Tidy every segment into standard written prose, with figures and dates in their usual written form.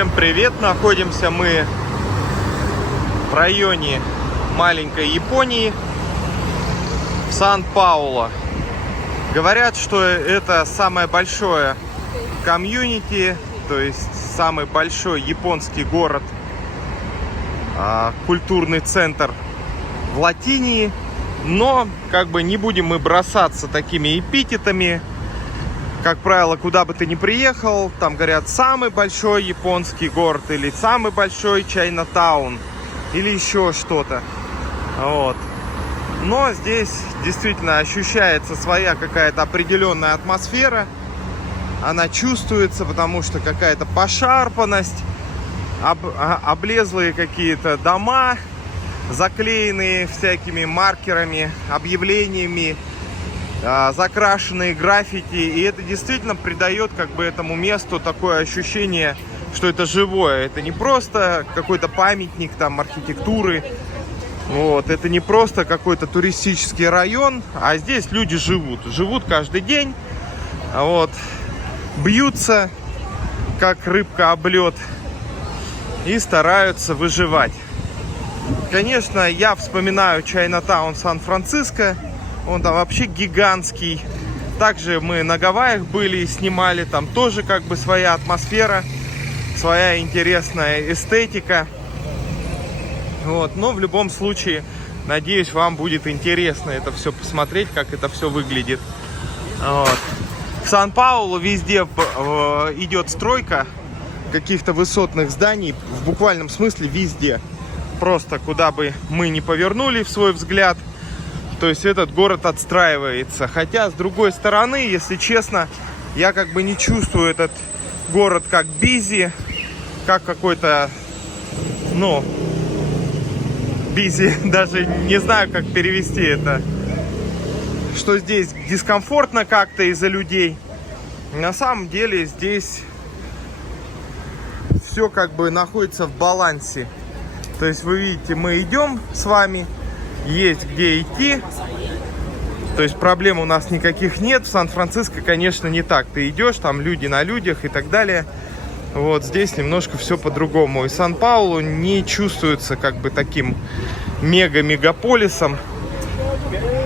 Всем привет! Находимся мы в районе маленькой Японии, в Сан-Паулу. Говорят, что это самое большое комьюнити, то есть самый большой японский город, культурный центр в Латинии. Но как бы не будем мы бросаться такими эпитетами. Как правило, куда бы ты ни приехал, там говорят самый большой японский город, или самый большой Чайнатаун, или еще что-то. Вот. Но здесь действительно ощущается своя какая-то определенная атмосфера. Она чувствуется, потому что какая-то пошарпанность, облезлые какие-то дома, заклеенные всякими маркерами, объявлениями, закрашенные граффити, и это действительно придает как бы этому месту такое ощущение, что это живое. Это не просто какой-то памятник там архитектуры, вот, это не просто какой-то туристический район, а здесь люди живут каждый день, вот, бьются как рыбка об лед и стараются выживать. Конечно, я вспоминаю Чайнатаун Сан-Франциско. Он там вообще гигантский. Также мы на Гавайях были и снимали. Там тоже как бы своя атмосфера, своя интересная эстетика. Вот. Но в любом случае, надеюсь, вам будет интересно это все посмотреть, как это все выглядит. Вот. В Сан-Паулу везде идет стройка каких-то высотных зданий. В буквальном смысле везде. Просто куда бы мы ни повернули в свой взгляд, то есть этот город отстраивается. Хотя, с другой стороны, если честно, я как бы не чувствую этот город как бизи, как какой-то, ну, бизи, даже не знаю, как перевести это. Что здесь дискомфортно как-то из-за людей. На самом деле здесь все как бы находится в балансе. То есть вы видите, мы идем с вами. Есть где идти, то есть проблем у нас никаких нет. В Сан-Франциско, конечно, не так. Ты идешь, там люди на людях и так далее. Вот здесь немножко все по-другому. И Сан-Паулу не чувствуется как бы таким мегаполисом,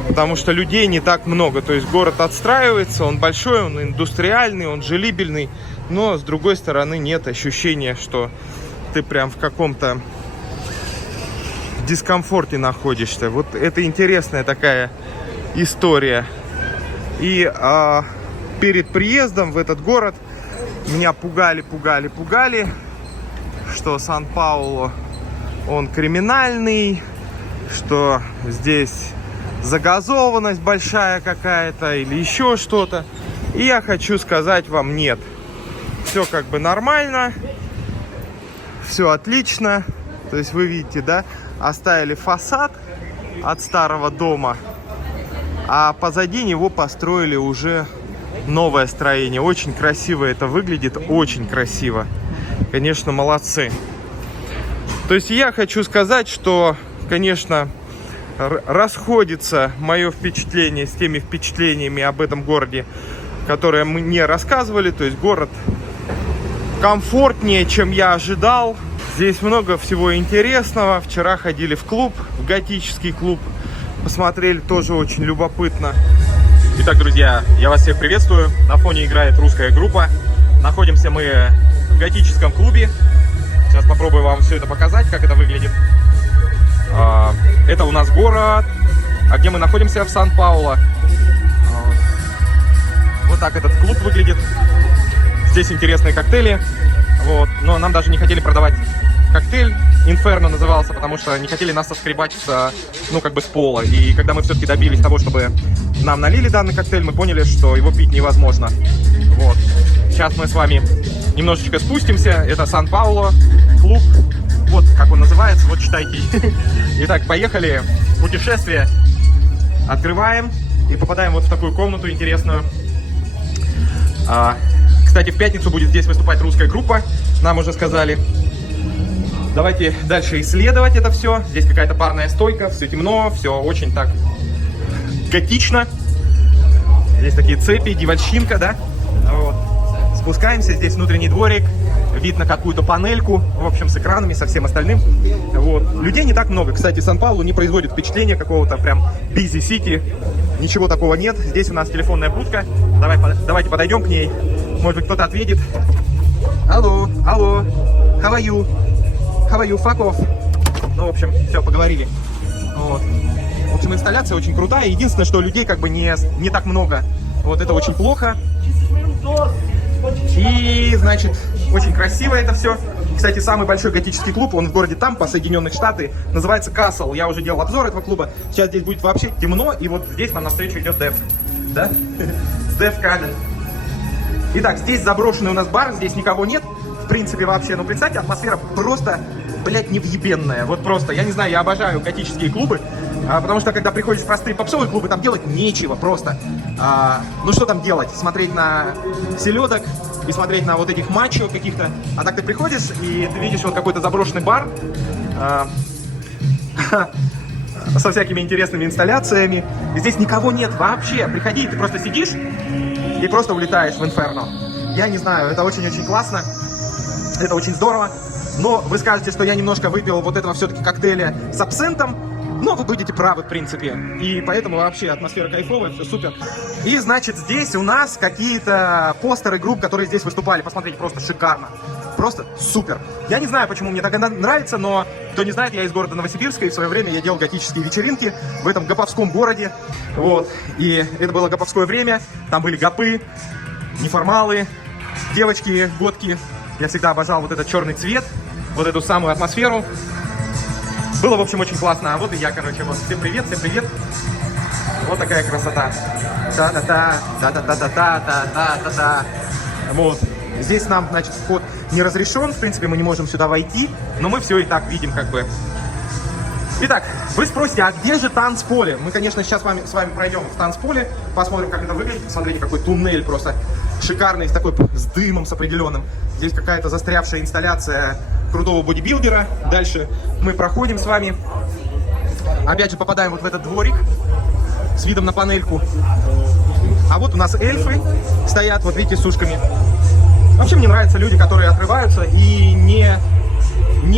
потому что людей не так много. То есть город отстраивается, он большой, он индустриальный, он жилибельный. Но с другой стороны нет ощущения, что ты прям в каком-то дискомфорте находишься. Вот это интересная такая история. И перед приездом в этот город меня пугали, что Сан-Паулу он криминальный, что здесь загазованность большая какая-то или еще что-то. И я хочу сказать вам: нет, все как бы нормально, все отлично. То есть вы видите, да, оставили фасад от старого дома, а позади него построили уже новое строение. Очень красиво это выглядит, очень красиво. Конечно, молодцы. То есть я хочу сказать, что, конечно, расходится мое впечатление с теми впечатлениями об этом городе, которые мне рассказывали. То есть город комфортнее, чем я ожидал. Здесь много всего интересного. Вчера ходили в клуб, в готический клуб. Посмотрели, тоже очень любопытно. Итак, друзья, я вас всех приветствую. На фоне играет русская группа. Находимся мы в готическом клубе. Сейчас попробую вам все это показать, как это выглядит. Это у нас город. А где мы находимся? В Сан-Паулу. Вот так этот клуб выглядит. Здесь интересные коктейли. Вот. Но нам даже не хотели продавать коктейль. Инферно назывался, потому что не хотели нас соскребать ну, как бы с пола. И когда мы все-таки добились того, чтобы нам налили данный коктейль, мы поняли, что его пить невозможно. Вот. Сейчас мы с вами немножечко спустимся. Это Сан-Паулу, клуб. Вот как он называется, вот читайте. Итак, поехали в путешествие. Открываем и попадаем вот в такую комнату интересную. Кстати, в пятницу будет здесь выступать русская группа, нам уже сказали. Давайте дальше исследовать это все. Здесь какая-то барная стойка, все темно, все очень так готично. Здесь такие цепи, девальщинка, да? Вот. Спускаемся, здесь внутренний дворик. вид на какую-то панельку, в общем, с экранами, со всем остальным. Вот. Людей не так много. Кстати, Сан-Паулу не производит впечатления какого-то прям busy city. Ничего такого нет. Здесь у нас телефонная будка. Давайте подойдем к ней. Может быть, кто-то ответит. Алло, алло, how are you? How are you? Fuck off. Ну, в общем, все, поговорили. Вот. В общем, инсталляция очень крутая. Единственное, что людей как бы не так много. Вот это очень плохо. И, значит, очень красиво это все. Кстати, самый большой готический клуб, он в городе Тампа, Соединенных Штатах, называется Castle. Я уже делал обзор этого клуба. Сейчас здесь будет вообще темно, и вот здесь нам навстречу идет Дэв. Да? Дэв Каллен. Итак, здесь заброшенный у нас бар, здесь никого нет, в принципе, вообще. Но представьте, атмосфера просто, блядь, невъебенная. Вот просто, я не знаю, я обожаю готические клубы, потому что, когда приходишь в простые попсовые клубы, там делать нечего просто. Ну что там делать? Смотреть на селедок и смотреть на вот этих мачо каких-то. А так ты приходишь, и ты видишь вот какой-то заброшенный бар со всякими интересными инсталляциями. И здесь никого нет вообще. Приходи, ты просто сидишь и просто улетаешь в инферно. Я не знаю, это очень-очень классно. Это очень здорово. Но вы скажете, что я немножко выпил вот этого все-таки коктейля с абсентом. Но вы будете правы, в принципе. И поэтому вообще атмосфера кайфовая, все супер. И, значит, здесь у нас какие-то постеры групп, которые здесь выступали. Посмотрите, просто шикарно. Просто супер. Я не знаю, почему мне так нравится, но кто не знает, я из города Новосибирска, и в свое время я делал готические вечеринки в этом гоповском городе. Вот. И это было гоповское время. Там были гопы, неформалы, девочки, готки. Я всегда обожал вот этот черный цвет, вот эту самую атмосферу. Было, в общем, очень классно. А вот и я, короче, вот. Всем привет, всем привет. Вот такая красота. Та-та-та, та-та-та-та-та-та-та-та. Вот. Здесь нам, значит, вход не разрешен. В принципе, мы не можем сюда войти. Но мы все и так видим, как бы. Итак, вы спросите, а где же танцполе? Мы, конечно, сейчас с вами пройдем в танцполе. Посмотрим, как это выглядит. Посмотрите, какой туннель просто шикарный, с такой, с дымом, с определенным. Здесь какая-то застрявшая инсталляция крутого бодибилдера. Дальше мы проходим с вами. Опять же попадаем вот в этот дворик с видом на панельку. А вот у нас эльфы стоят, вот видите, с ушками. Вообще мне нравятся люди, которые отрываются и не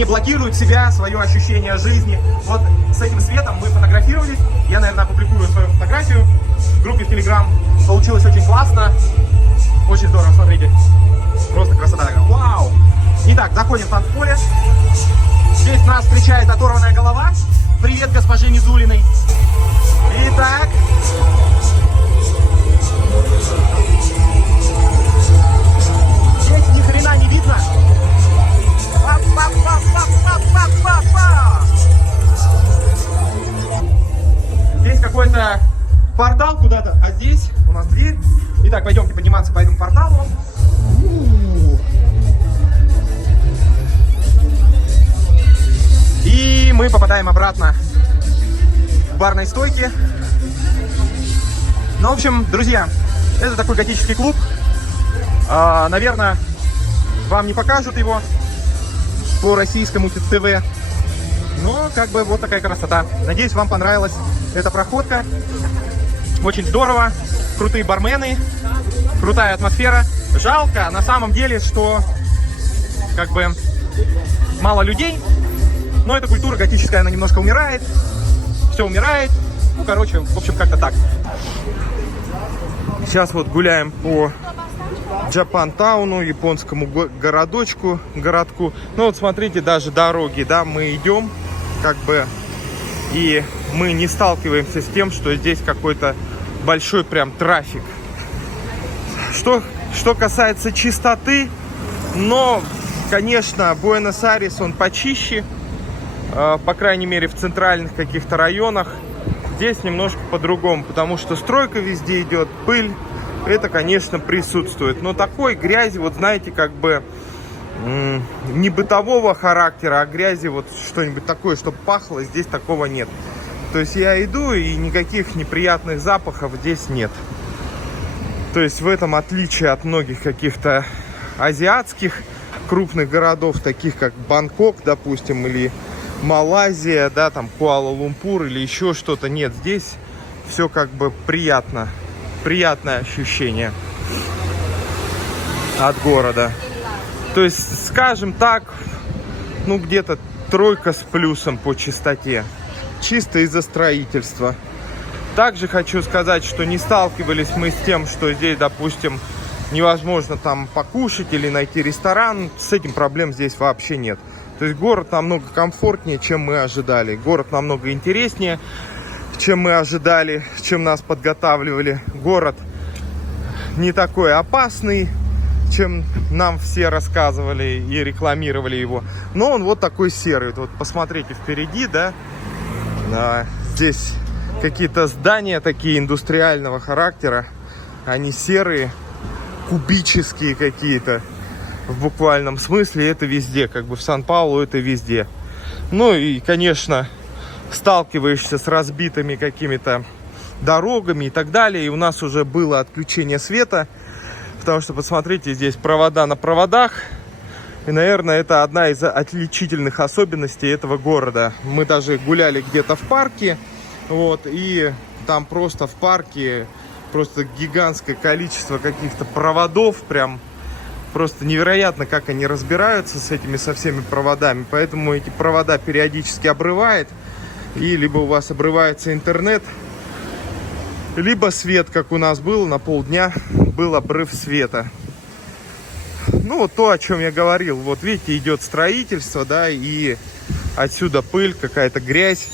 блокируют себя, свое ощущение жизни. Вот с этим светом мы фотографировались. Я, наверное, опубликую свою фотографию в группе в Telegram. Получилось очень классно. Очень здорово, смотрите. Просто красота. Вау! Итак, заходим в танцполе. Здесь нас встречает оторванная голова. Привет, госпоже Мизулиной. Итак. Здесь ни хрена не видно. Здесь какой-то портал куда-то, а здесь у нас дверь. Итак, пойдемте подниматься по этому порталу. И мы попадаем обратно к барной стойке. Ну, в общем, друзья, это такой готический клуб. Наверное, вам не покажут его по российскому ТВ. Но, как бы, вот такая красота. Надеюсь, вам понравилась эта проходка. Очень здорово. Крутые бармены. Крутая атмосфера. Жалко, на самом деле, что, как бы, мало людей. Но эта культура готическая, она немножко умирает. Все умирает. Ну, короче, в общем, как-то так. Сейчас вот гуляем по Джапантауну, японскому городку. Ну вот смотрите, даже дороги, да, мы идем, как бы, и мы не сталкиваемся с тем, что здесь какой-то большой прям трафик. Что касается чистоты, но, конечно, Буэнос-Айрес, он почище, по крайней мере, в центральных каких-то районах. Здесь немножко по-другому, потому что стройка везде идет, пыль, это, конечно, присутствует. Но такой грязи, вот знаете, как бы не бытового характера, а грязи, вот что-нибудь такое, чтобы пахло, здесь такого нет. То есть я иду, и никаких неприятных запахов здесь нет. То есть в этом отличие от многих каких-то азиатских крупных городов, таких как Бангкок, допустим, или Малайзия, да, там Куала-Лумпур или еще что-то. Нет, здесь все как бы приятно. Приятное ощущение от города. То есть, скажем так, ну где-то 3 с плюсом по чистоте. Чисто из-за строительства. Также хочу сказать, что не сталкивались мы с тем, что здесь, допустим, невозможно там покушать или найти ресторан. С этим проблем здесь вообще нет. То есть город намного комфортнее, чем мы ожидали. Город намного интереснее, чем мы ожидали, чем нас подготавливали. Город не такой опасный, чем нам все рассказывали и рекламировали его. Но он вот такой серый. Вот посмотрите впереди, да, здесь какие-то здания такие индустриального характера. Они серые, кубические какие-то. В буквальном смысле это везде. Как бы в Сан-Паулу это везде. Ну и, конечно, сталкиваешься с разбитыми какими-то дорогами и так далее. И у нас уже было отключение света. Потому что, посмотрите, здесь провода на проводах. И, наверное, это одна из отличительных особенностей этого города. Мы даже гуляли где-то в парке. Вот, и там просто в парке просто гигантское количество каких-то проводов. Прям просто невероятно, как они разбираются с этими, со всеми проводами. Поэтому эти провода периодически обрывает. И либо у вас обрывается интернет, либо свет, как у нас было на полдня, был обрыв света. Ну, вот то, о чем я говорил. Вот видите, идет строительство, да, и отсюда пыль, какая-то грязь.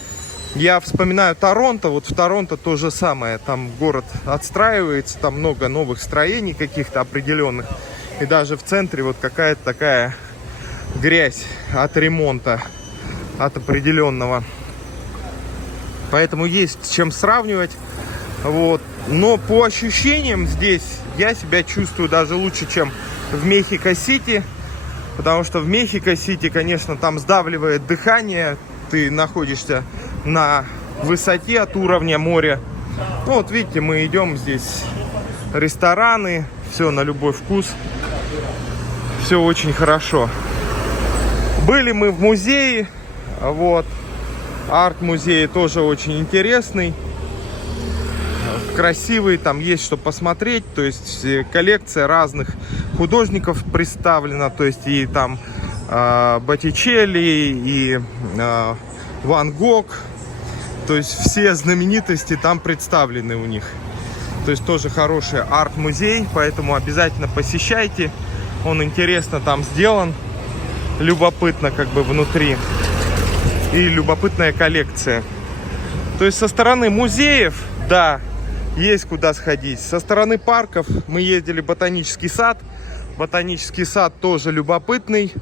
Я вспоминаю Торонто. Вот в Торонто то же самое. Там город отстраивается, там много новых строений каких-то определенных. И даже в центре вот какая-то такая грязь от ремонта, от определенного. Поэтому есть с чем сравнивать. Вот. Но по ощущениям здесь я себя чувствую даже лучше, чем в Мехико-Сити. Потому что в Мехико-Сити, конечно, там сдавливает дыхание. Ты находишься на высоте от уровня моря. Ну, вот видите, мы идем здесь. Рестораны, все на любой вкус. Все очень хорошо. Были мы в музее. Вот. Арт-музей тоже очень интересный. Красивый, там есть что посмотреть. То есть коллекция разных художников представлена. То есть и там Боттичелли, и Ван Гог. То есть все знаменитости там представлены у них. То есть тоже хороший арт-музей. Поэтому обязательно посещайте. Он интересно там сделан. Любопытно как бы внутри. И любопытная коллекция. То есть со стороны музеев, да, есть куда сходить. Со стороны парков мы ездили в ботанический сад. Ботанический сад тоже любопытный.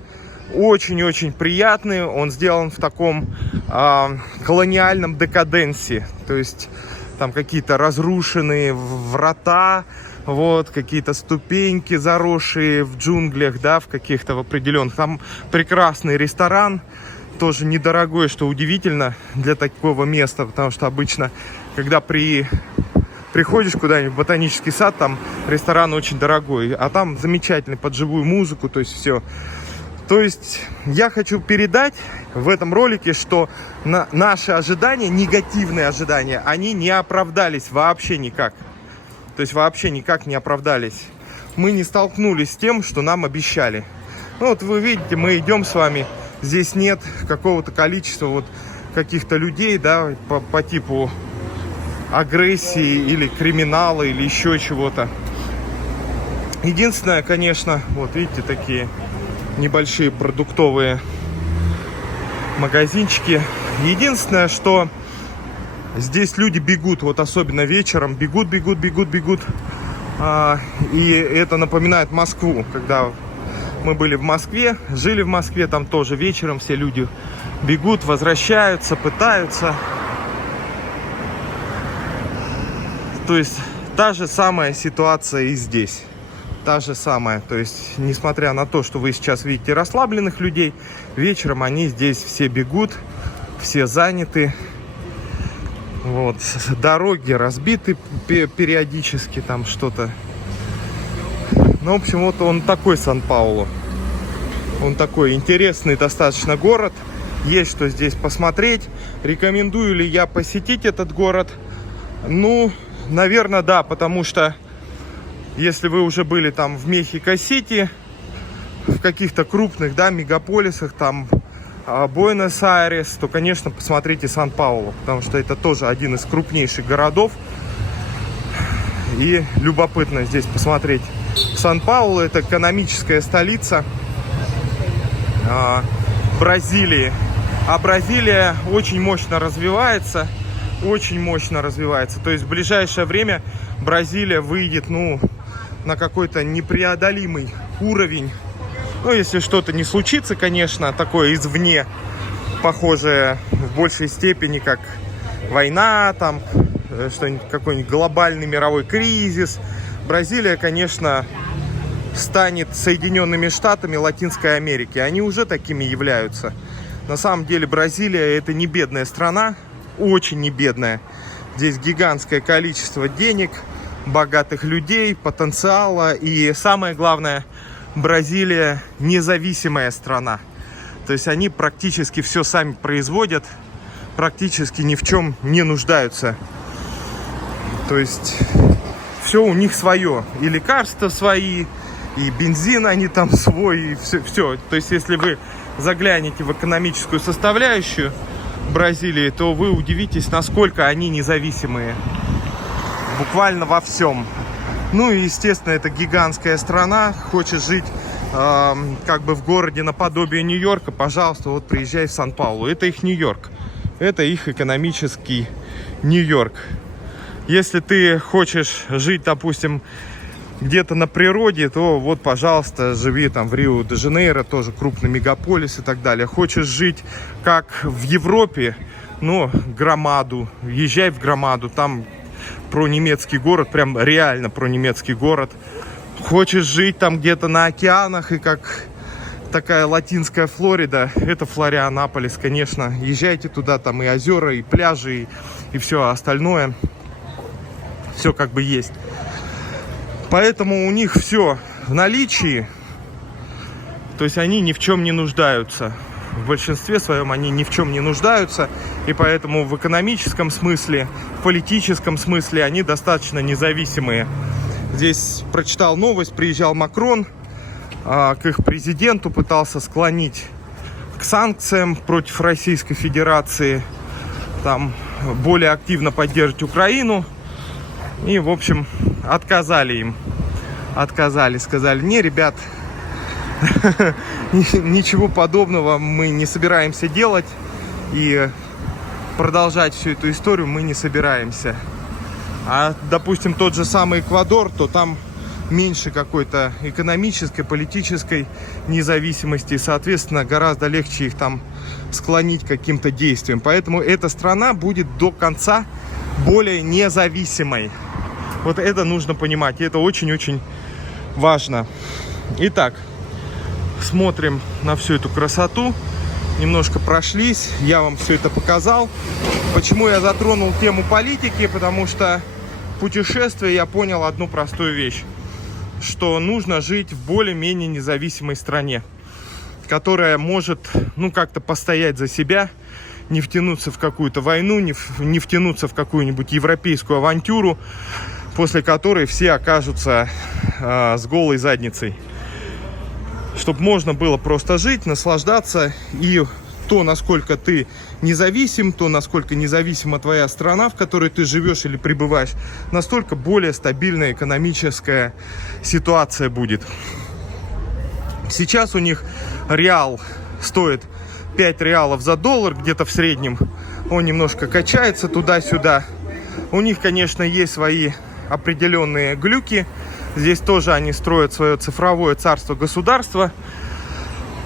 Очень-очень приятный. Он сделан в таком колониальном декаденсе. То есть там какие-то разрушенные врата. Вот, какие-то ступеньки, заросшие в джунглях, да, в каких-то в определенных. Там прекрасный ресторан. Тоже недорогой, что удивительно для такого места. Потому что обычно, когда приходишь куда-нибудь в ботанический сад, там ресторан очень дорогой. А там замечательный, под живую музыку, то есть все. То есть я хочу передать в этом ролике, что наши ожидания, негативные ожидания, они не оправдались вообще никак. То есть вообще никак не оправдались. Мы не столкнулись с тем, что нам обещали. Ну вот вы видите, мы идем с вами. Здесь нет какого-то количества вот каких-то людей, да, по типу агрессии или криминала или еще чего-то. Единственное, конечно, вот видите, такие небольшие продуктовые магазинчики. Единственное, что здесь люди бегут, вот особенно вечером, бегут. И это напоминает Москву, когда мы были в Москве, жили в Москве, там тоже вечером все люди бегут, возвращаются, пытаются. То есть та же самая ситуация и здесь. Та же самая. То есть, несмотря на то, что вы сейчас видите расслабленных людей, вечером они здесь все бегут, все заняты. Вот. Дороги разбиты периодически, там что-то. Ну, в общем, вот он такой Сан-Паулу. Он такой интересный достаточно город. Есть что здесь посмотреть. Рекомендую ли я посетить этот город? Ну, наверное, да, потому что если вы уже были там в Мехико-Сити, в каких-то крупных, да, мегаполисах, там Буэнос-Айрес, то, конечно, посмотрите Сан-Паулу, потому что это тоже один из крупнейших городов. И любопытно здесь посмотреть. Сан-Паулу — это экономическая столица Бразилии. А Бразилия очень мощно развивается. Очень мощно развивается. То есть в ближайшее время Бразилия выйдет, ну, на какой-то непреодолимый уровень. Ну, если что-то не случится, конечно, такое извне, похожее в большей степени, как война, там, что-нибудь, какой-нибудь глобальный мировой кризис, Бразилия, конечно, станет Соединенными Штатами Латинской Америки. Они уже такими являются. На самом деле Бразилия — это не бедная страна, очень не бедная. Здесь гигантское количество денег, богатых людей, потенциала. И самое главное, Бразилия независимая страна. То есть они практически все сами производят, практически ни в чем не нуждаются. То есть все у них свое. И лекарства свои, и бензин они там свой, и все. То есть если вы заглянете в экономическую составляющую Бразилии, то вы удивитесь, насколько они независимые. Буквально во всем. Ну и, естественно, это гигантская страна. Хочешь жить как бы в городе наподобие Нью-Йорка, пожалуйста, вот приезжай в Сан-Паулу. Это их Нью-Йорк. Это их экономический Нью-Йорк. Если ты хочешь жить, допустим, где-то на природе, то вот, пожалуйста, живи там в Рио-де-Жанейро, тоже крупный мегаполис и так далее. Хочешь жить как в Европе, ну, Громаду, езжай в Громаду, там про немецкий город, прям реально про немецкий город. Хочешь жить там где-то на океанах и как такая латинская Флорида, это Флорианополис, конечно. Езжайте туда, там и озера, и пляжи, и все остальное. Все как бы есть. Поэтому у них все в наличии. То есть они ни в чем не нуждаются. В большинстве своем они ни в чем не нуждаются. И поэтому в экономическом смысле, в политическом смысле они достаточно независимые. Здесь прочитал новость, приезжал Макрон к их президенту, пытался склонить к санкциям против Российской Федерации, там более активно поддерживать Украину. И, в общем, отказали им. Отказали, сказали: не, ребят, ничего подобного мы не собираемся делать. И продолжать всю эту историю мы не собираемся. А, допустим, тот же самый Эквадор, то там меньше какой-то экономической, политической независимости. И, соответственно, гораздо легче их там склонить к каким-то действиям. Поэтому эта страна будет до конца более независимой. Вот это нужно понимать. И это очень-очень важно. Итак, смотрим на всю эту красоту. Немножко прошлись. Я вам все это показал. Почему я затронул тему политики? Потому что в путешествии я понял одну простую вещь. Что нужно жить в более-менее независимой стране, которая может, ну, как-то постоять за себя, не втянуться в какую-то войну, не втянуться в какую-нибудь европейскую авантюру, после которой все окажутся с голой задницей. Чтобы можно было просто жить, наслаждаться, и то, насколько ты независим, то, насколько независима твоя страна, в которой ты живешь или пребываешь, настолько более стабильная экономическая ситуация будет. Сейчас у них реал стоит 5 реалов за доллар, где-то в среднем. Он немножко качается туда-сюда. У них, конечно, есть свои определенные глюки. Здесь тоже они строят свое цифровое царство-государство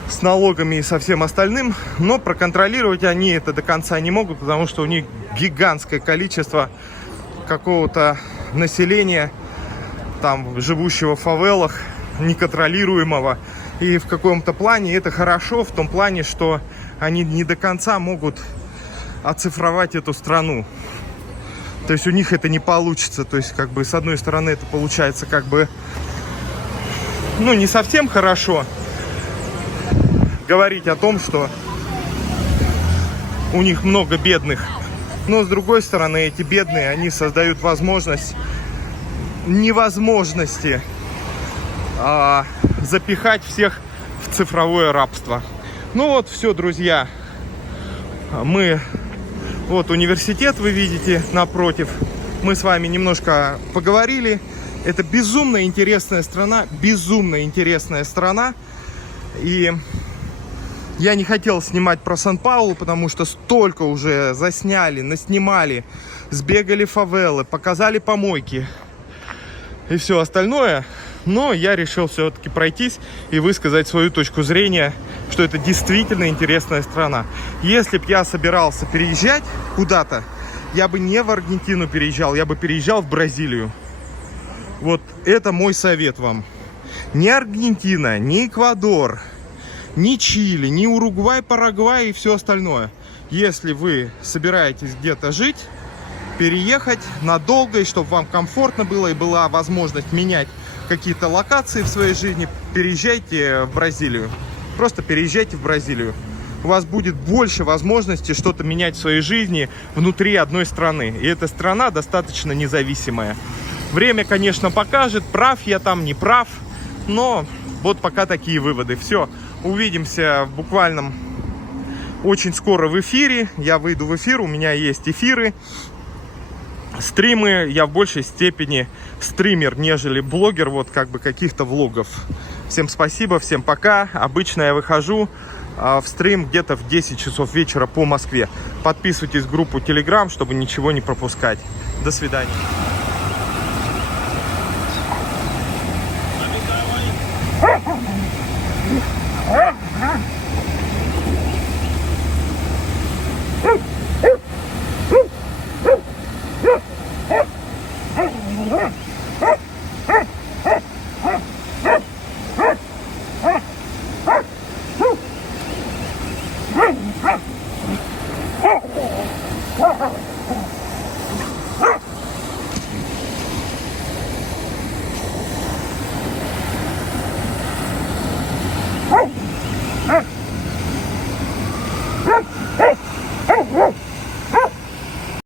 с налогами и со всем остальным. Но проконтролировать они это до конца не могут, потому что у них гигантское количество какого-то населения, там, живущего в фавелах, неконтролируемого. И в каком-то плане это хорошо, в том плане, что они не до конца могут оцифровать эту страну. То есть у них это не получится. То есть, как бы, с одной стороны, это получается, как бы, ну, не совсем хорошо говорить о том, что у них много бедных. Но, с другой стороны, эти бедные, они создают возможность невозможности запихать всех цифровое рабство. Ну вот, все, друзья. Вот университет, вы видите, напротив. Мы с вами немножко поговорили. Это безумно интересная страна. Безумно интересная страна. И я не хотел снимать про Сан-Паулу, потому что столько уже засняли, наснимали. Сбегали фавелы, показали помойки и все остальное. Но я решил все-таки пройтись и высказать свою точку зрения, что это действительно интересная страна. Если бы я собирался переезжать куда-то, я бы не в Аргентину переезжал, я бы переезжал в Бразилию. Вот это мой совет вам. Ни Аргентина, ни Эквадор, ни Чили, ни Уругвай, Парагвай и все остальное. Если вы собираетесь где-то жить, переехать надолго, и чтобы вам комфортно было и была возможность менять какие-то локации в своей жизни, переезжайте в Бразилию. Просто переезжайте в Бразилию. У вас будет больше возможностей что-то менять в своей жизни внутри одной страны. И эта страна достаточно независимая. Время, конечно, покажет, прав я там, не прав. Но вот пока такие выводы. Все, увидимся в буквальном очень скоро в эфире. Я выйду в эфир, у меня есть эфиры. Стримы, я в большей степени стример, нежели блогер, вот как бы каких-то влогов. Всем спасибо, всем пока. Обычно я выхожу в стрим где-то в 10 часов вечера по Москве. Подписывайтесь в группу Telegram, чтобы ничего не пропускать. До свидания. Ага.